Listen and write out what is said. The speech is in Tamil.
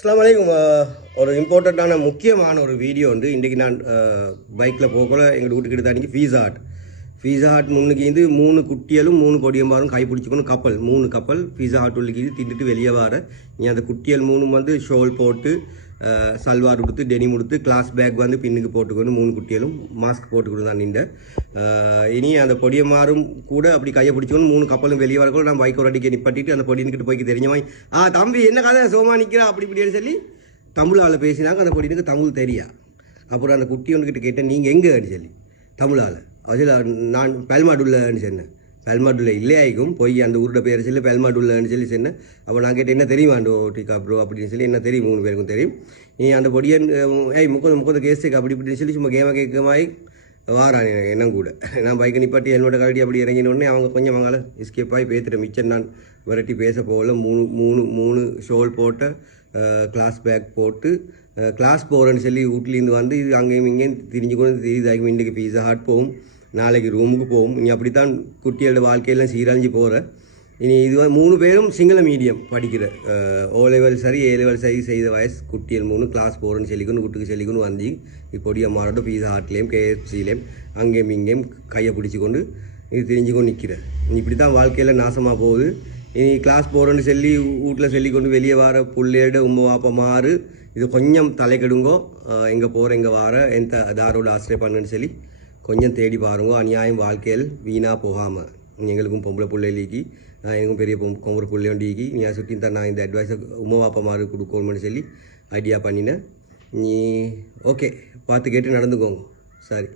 அஸ்ஸலாமு அலைக்கும். ஒரு இம்பார்ட்டண்ட்டான முக்கியமான ஒரு வீடியோ வந்து இன்றைக்கி நான் பைக்கில் போகல எங்கள் வீட்டுக்கிட்ட தாண்டிக்கு பீஸா ஹாட் முன்னுக்கு இது 3 குட்டியலும் 3 பொடியம்பாரும் கை பிடிச்சிக்கணும். 3 கப்பல் பீஸா ஹாட் உள்ளுக்கு இது திண்டுட்டு வெளியே வர நீ அந்த குட்டியல் 3 வந்து ஷோல் போட்டு சல்வார் கொடுத்து டெனிம் கொடுத்து கிளாஸ் பேக் வந்து பின்னுக்கு போட்டுக்கொண்டு 3 குட்டியலும் மாஸ்க் போட்டுக்கொண்டு தான் நின்று இனி அந்த பொடியமாரும் கூட அப்படி கையை பிடிச்சிக்கணும். 3 கப்பலும் வெளியே வரக்கூட நான் பைக் ஒரு அடிக்க நிப்பாட்டிட்டு அந்த பொடியனுக்கிட்ட போய்க்கு தெரிஞ்ச மாதிரி தம்பி என்ன கதை சோமா நிற்கிறா அப்படி இப்படின்னு சொல்லி தமிழால் பேசினாங்க. அந்த பொடியனுக்கு தமிழ் தெரியா. அப்புறம் அந்த குட்டி ஒன்றுக்கிட்ட கேட்டேன், நீங்கள் எங்கே அடி சொல்லி தமிழால் அதில் நான் பெல்மாடுல்லன்னு சொன்னேன். பெல்மாடுல்ல இல்லையாய்க்கும் போய் அந்த ஊரோட பேரை சொல்லி பெல்மாடுல்லன்னு சொல்லி சொன்னேன். அப்போ நான் கேட்டேன், என்ன தெரியுமாண்டோ டிகா ப்ரோ அப்படின்னு சொல்லி. என்ன தெரியும், 3 பேருக்கும் தெரியும். நீ அந்த பொடியன் முப்பது கேஸுக்கு அப்படி இப்படின்னு சொல்லி சும்மா கேட்கமாய் வாரான் என்ன கூட. நான் பைக்கை நிப்பாட்டி ஹெல்மெட்டை கழட்டி அப்படி இறங்கினோடனே அவங்க கொஞ்சம் அவங்கள எஸ்கேப் ஆகி பேத்துட்டேன். மிச்சம் நான் விரட்டி பேச போகல. மூணு ஷோல் போட்ட கிளாஸ் பேக் போட்டு கிளாஸ் போகிறேன்னு சொல்லி வீட்லேருந்து வந்து இது அங்கேயும் இங்கேயும் திரிஞ்சு கொண்டு தெரியுதாகும். இன்றைக்கு பீஸா ஹாட் போகும், நாளைக்கு ரூமுக்கு போகும். இனி அப்படித்தான் குட்டியோட வாழ்க்கையெல்லாம் சீரழிஞ்சு போகிற. இனி இது 3 பேரும் சிங்கள மீடியம் படிக்கிற O level சரி A level சரி செய்த வயசு குட்டியல் 3 கிளாஸ் போகிறேன்னு சொல்லிக்கொண்டு வீட்டுக்கு சொல்லிக்கொண்டு வந்து இப்பொடிய மாறட்டும் பீஸா ஹாட்லேயும் KFCலேயும் அங்கேயும் இங்கேயும் கையை பிடிச்சி கொண்டு இது தெரிஞ்சுக்கொண்டு நிற்கிறேன். இப்படி தான் வாழ்க்கையில் நாசமாக போகுது. இனி கிளாஸ் போகிறேன்னு சொல்லி வீட்டில் சொல்லி கொண்டு வெளியே வர புள்ளையோட உம்மை வாப்பா மாறு இது கொஞ்சம் தலைக்கெடுங்கோ. எங்கே போகிற எங்கே வார எந்த தாரோட ஆசிரியம் பண்ணுன்னு சொல்லி கொஞ்சம் தேடி பாருங்கோ. அநியாயம் வாழ்க்கையில் வீணாக போகாமல் எங்களுக்கும் பொம்பளை பிள்ளைக்கு எனக்கும் பெரிய கொம்புற பிள்ளையோண்டிக்கு நீ சுற்றி தான் நான் இந்த அட்வைஸை உம்மை வாப்பா மாறு கொடுக்கணும்னு சொல்லி ஐடியா பண்ணினேன். நீ ஓகே பார்த்து கேட்டு நடந்துக்கோங்க. சரி.